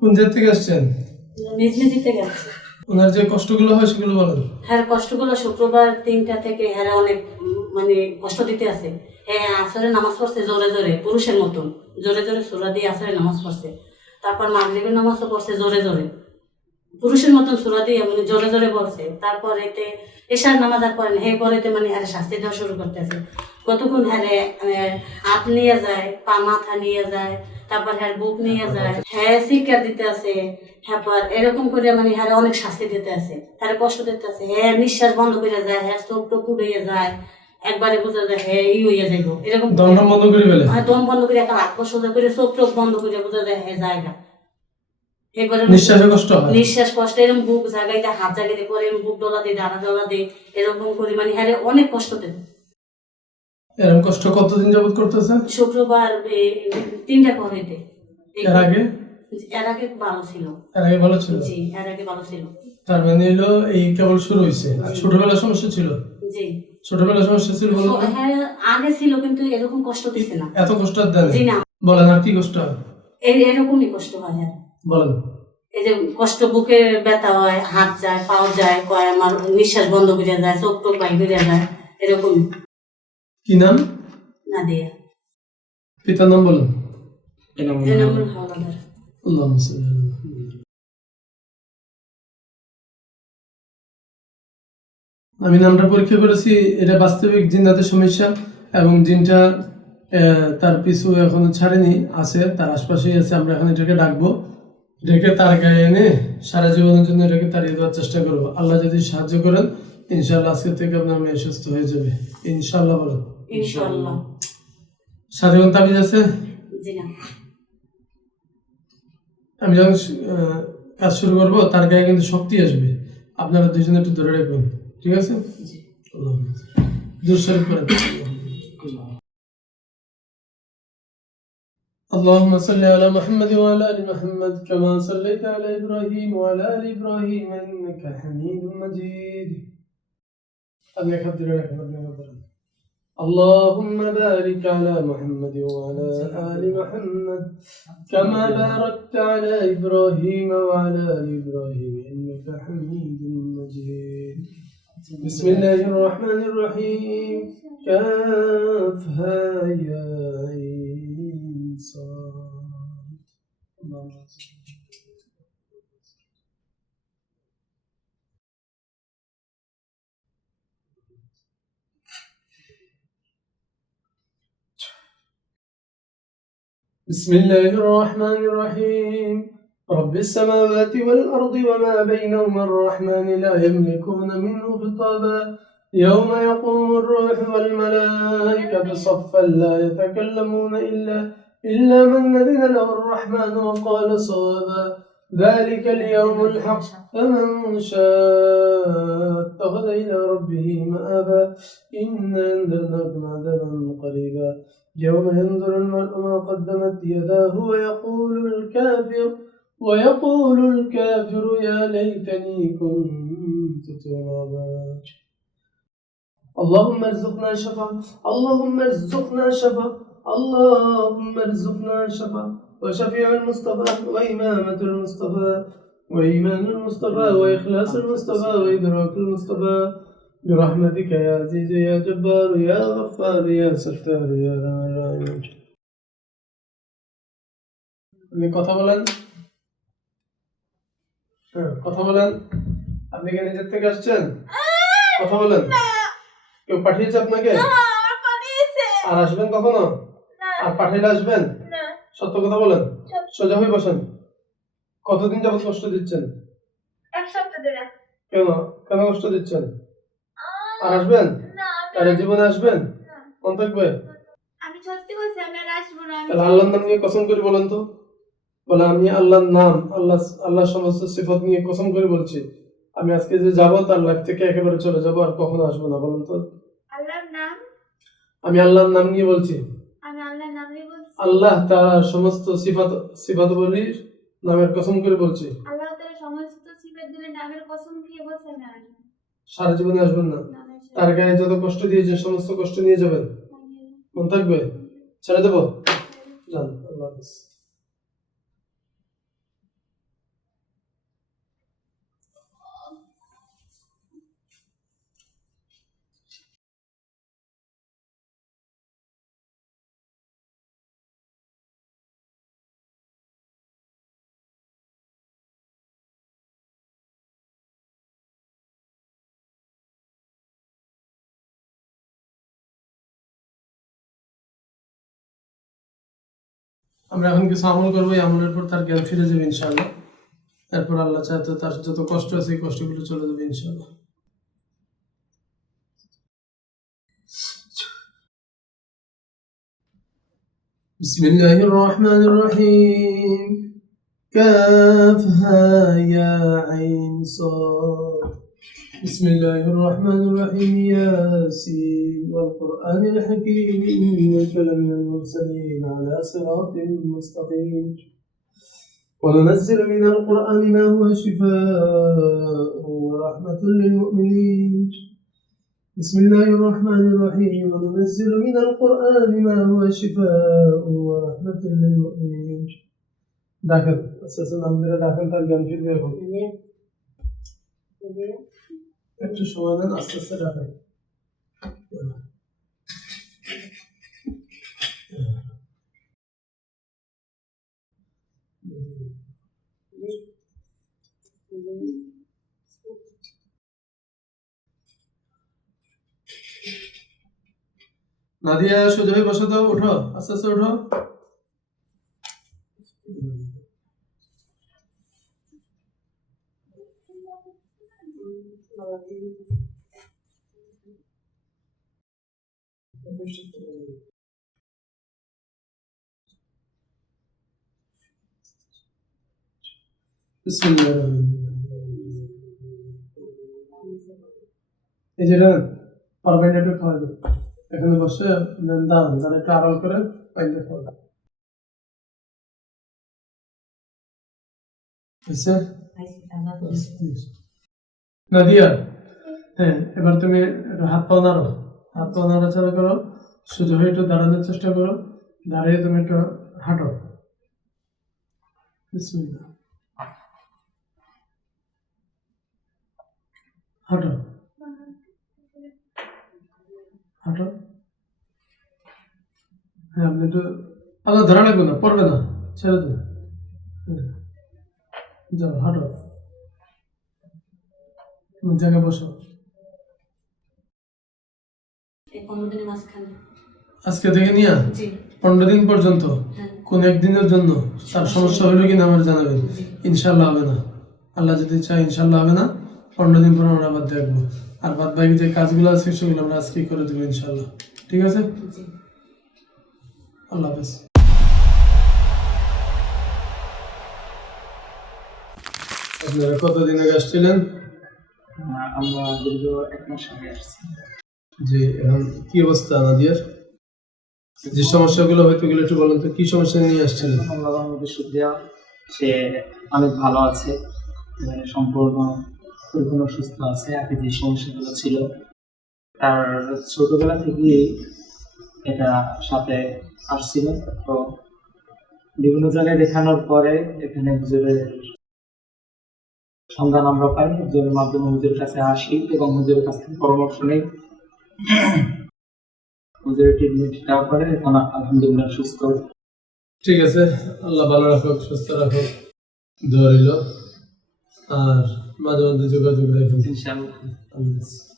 কোন জায়গা থেকে আসছেন? মেজমেজি থেকে আছে ওনার যে কষ্টগুলো হয় সেগুলো বলেন। হ্যাঁ কষ্টগুলো শুক্রবার তিনটা থেকে হ্যাঁ অনেক মানে কষ্ট দিতে আছে হ্যাঁ আসরে নামাজ পড়ছে জোরে জোরে পুরুষের মতন। জোরে জোরে সুরা দিয়ে আসরে নামাজ পড়ছে। তারপর মাগরিবের নামাজও পড়ছে জোরে জোরে। পুরুষের মতন সুরা দিয়ে মানে জোরে জোরে বলছে। তারপর এতে এশার নামাজ আর পড়েন। হে পরেতে মানে হ্যাঁ শাস্তি দেওয়া শুরু করতেছে। কতক্ষণ হ্যাঁ হাত নিয়ে যায় পা মাথা নিয়ে যায় তারপর হ্যাঁ বুক নিয়ে যায়। হ্যাঁ শিক্ষা দিতে আছে। হ্যাঁ এরকম করে মানে হ্যাঁ অনেক শাস্তি দিতে আছে। হ্যাঁ কষ্ট দিতে আছে। হ্যাঁ নিঃশ্বাস বন্ধ করে যায়। হ্যাঁ চোখ টোক উড়ে যায়। একবারে বোঝা যায় হ্যাঁ ই হইয়া যাইব এরকম দমটা বন্ধ করে ফেলে? হ্যাঁ দম বন্ধ করে একটা হাত পা সোজা করে চোখ টোক বন্ধ করে বোঝা যায় হ্যাঁ জায়গা। নিঃশ্বাসে কষ্ট হয়? নিঃশ্বাস কষ্ট এরকম বুক জায়গায় হাত জায়গায় পরে বুক ডলা দিয়ে ডানা ডলা দিয়ে এরকম করে মানে হ্যাঁ অনেক কষ্ট দেয়। এরকম কষ্ট কতদিন যাবত করতেছে শুক্রবার তিনটা হইতে এর আগে? এর আগে ভালো ছিল। এর আগে ভালো ছিল? জি এর আগে ভালো ছিল। তার মানে হলো এই কেবল শুরু হয়েছে আর ছোটবেলার সমস্যা ছিল? জি। ছোটবেলার সমস্যা ছিল বলুন তো? হ্যাঁ আগে ছিল কিন্তু এরকম কষ্ট দিচ্ছে না। এত কষ্ট দেন? জি না। বলেন আর কি কষ্ট? এই- এরকমই কষ্ট হয় হ্যাঁ। বলেন। এই যে কষ্ট বুকে ব্যথা হয় হাত যায় পাও যায় কয় আমার নিঃশ্বাস বন্ধ করে যায় চোখ টোক বাই করে যায় এরকম কি নাম? না দিয়ে পিতার নাম বলেন এনামুল হাওলাদার। আল্লাহুম্মা সাল্লি আলা মুহাম্মাদ। আমি নামটা পরীক্ষা করেছি এটা বাস্তবিক জিন্নাতের সমস্যা এবং জিনটা তার পিছু এখনও ছাড়েনি আছে তার আশপাশেই আছে আমরা এখন এটাকে ডাকবো। ডেকে তার গায়ে এনে সারা জীবনের জন্য এটাকে তাড়িয়ে দেওয়ার চেষ্টা করব। আল্লাহ যদি সাহায্য করেন ইনশাল্লাহ আজকে থেকে আপনার মেয়ে সুস্থ হয়ে যাবে। ইনশাল্লাহ বলেন। ইনশাআল্লাহ সাথে কোন তাবিজ আছে জি না আমি যখন আহ, কাজ শুরু করবো তার গায়ে কিন্তু শক্তি আসবে আপনারা দুজনে একটু ধরে রাখবেন ঠিক আছে জি আল্লাহ হাফেজ। দুরূদ শরীফ পড়েন। اللهم صل على محمد وعلى ال محمد كما صليت على ابراهيم وعلى ال ابراهيم انك حميد مجيد আপনি এক হাত ধরে রাখেন আপনি اللهم بارك على محمد وعلى آل محمد كما باركت على إبراهيم وعلى آل إبراهيم إنك حميد مجيد. بسم الله الرحمن الرحيم. كافها يا عين صاد. بسم الله الرحمن الرحيم. رب السماوات والأرض وما بينهما الرحمن لا يملكون منه خطابا. يوم يقوم الروح والملائكة صفا لا يتكلمون إلا إلا من أذن له الرحمن وقال صوابا. ذلك اليوم الحق. فمن شاء اتخذ إلى ربه مآبا. إنا أنذرناكم عذابا قريبا. يوم ينظر المرء ما قدمت يداه ويقول الكافر ويقول الكافر يا ليتني كنت ترابا. اللهم ارزقنا شفاء اللهم ارزقنا شفاء اللهم ارزقنا شفاء وشفيع المصطفى وإمامة المصطفى وإيمان المصطفى وإخلاص المصطفى وإدراك المصطفى. برحمتك يا عزيز يا جبار يا غفار يا ستار يا رحمن الرحيم আপনি কথা বলেন হ্যাঁ কথা বলেন আপনি কি নিজের থেকে আসছেন কথা বলেন কেউ পাঠিয়েছে আপনাকে আর আসবেন কখনো আর পাঠাইলে আসবেন সত্য কথা বলেন সোজা হয়ে বসেন কতদিন যাবত কষ্ট দিচ্ছেন এক সপ্তাহ ধরে কেন কেন কষ্ট দিচ্ছেন আর আসবেন? না আর জীবনে আসবেন? মন থাকবে? আমি সত্যি বলছি আমি আর আসব না তাহলে আল্লাহর নাম নিয়ে কসম করে বলেন তো। বলে আমি আল্লাহর নাম আল্লাহ আল্লাহর সমস্ত সিফত নিয়ে কসম করে বলছি। আমি আজকে যে যাব তার লাইফ থেকে একেবারে চলে যাব আর কখনো আসব না বলেন তো। আল্লাহর নাম? আমি আল্লাহর নাম নিয়ে বলছি। আমি আল্লাহর নাম নিয়ে বলছি। আল্লাহ তার সমস্ত সিফাত সিফাত বলির নামের কসম করে বলছি। আল্লাহ তার সমস্ত সিফাত দিলে নামের কসম খেয়ে বলছে আমি। আর আসব সারা জীবনে আসবেন না? না, তার গায়ে যত কষ্ট দিয়েছে সমস্ত কষ্ট নিয়ে যাবেন, মন থাকবে? ছেড়ে দেবো? যান, আল্লাহ হাফেজ। আমরা এখন কিছু আমল করবো এই আমলের পর তার জ্ঞান ফিরে যাবে ইনশাআল্লাহ এরপর আল্লাহ চাইতে তার যত কষ্ট আছে এই কষ্টগুলো চলে যাবে ইনশাআল্লাহ بسم الله الرحمن الرحيم كافها يا عين صاد بسم الله الرحمن الرحيم ياسين والقرآن الحكيم إنك لمن المرسلين على صراط مستقيم. وننزل من القرآن ما هو شفاء ورحمة للمؤمنين. بسم الله الرحمن الرحيم وننزل من القرآن ما هو شفاء ورحمة للمؤمنين. داخل أساسا عندنا داخل ترجمة في البيت একটু সময় দেন, আস্তে আস্তে রাখেন নাদিয়া সোজা হয়ে বসে দাও ওঠো আস্তে আস্তে ওঠো এই যেটা পারবেন একটু খাওয়া দেবে এখানে বসে দাঁড়ান দাঁড়ান একটু আড়াল করে পাইলে খাওয়া দেবে হয়েছে? নাদিয়া। হ্যাঁ এবার তুমি হাত পা নাড়ো। হাত পা নাড়াচাড়া করো সোজা হয়ে একটু দাঁড়ানোর চেষ্টা করো। দাঁড়িয়ে তুমি একটু হাঁটো। হাঁটো। হাঁটো। হ্যাঁ আপনি একটু আলাদা ধরা লাগবে না, পড়বে না, ছেড়ে দেবে। হ্যাঁ। যাও, হাঁটো। তোমার জায়গায় বসো। আজকে থেকে নিয়ে? পনেরো দিন পর্যন্ত? হ্যাঁ। কোন একদিনের জন্য? তার সমস্যা হইল কিনা আমার জানাবেন ইনশাল্লাহ হবে না। আল্লাহ যদি চায় ইনশাল্লাহ হবে না। পনেরো দিন পর আমরা আবার দেখব। আর বাদ বাকি যে কাজগুলো আছে সেগুলো আমরা আজকেই করে দেবো ইনশাল্লাহ ঠিক আছে? আল্লাহ হাফেজ। আপনারা কতদিন আগে আসছিলেন? আমরা দীর্ঘ এক মাস আগে আসছি। যে এখন কি অবস্থা নাদিয়ার? যে সমস্যাগুলো হয়তো গেলে একটু বলেন তো কি সমস্যা নিয়ে আসছিলেন আল্লাহ আমাদের সুবিধা সে অনেক ভালো আছে মানে সম্পূর্ণ পরিপূর্ণ সুস্থ আছে আগে যে সমস্যাগুলো ছিল তার ছোটবেলা থেকেই এটা সাথে আসছিল। তো বিভিন্ন জায়গায় দেখানোর পরে এখানে হুজুরের সন্ধান আমরা পাই হুজুরের মাধ্যমে হুজুরের কাছে আসি এবং হুজুরের কাছ থেকে পরামর্শ নেই। হুজুরের ট্রিটমেন্ট না করে এখন আলহামদুলিল্লাহ সুস্থ। ঠিক আছে আল্লাহ ভালো রাখুক সুস্থ রাখুক। ধরিল আর মাঝে মধ্যে যোগাযোগ রাখুন। ইনশাআল্লাহ।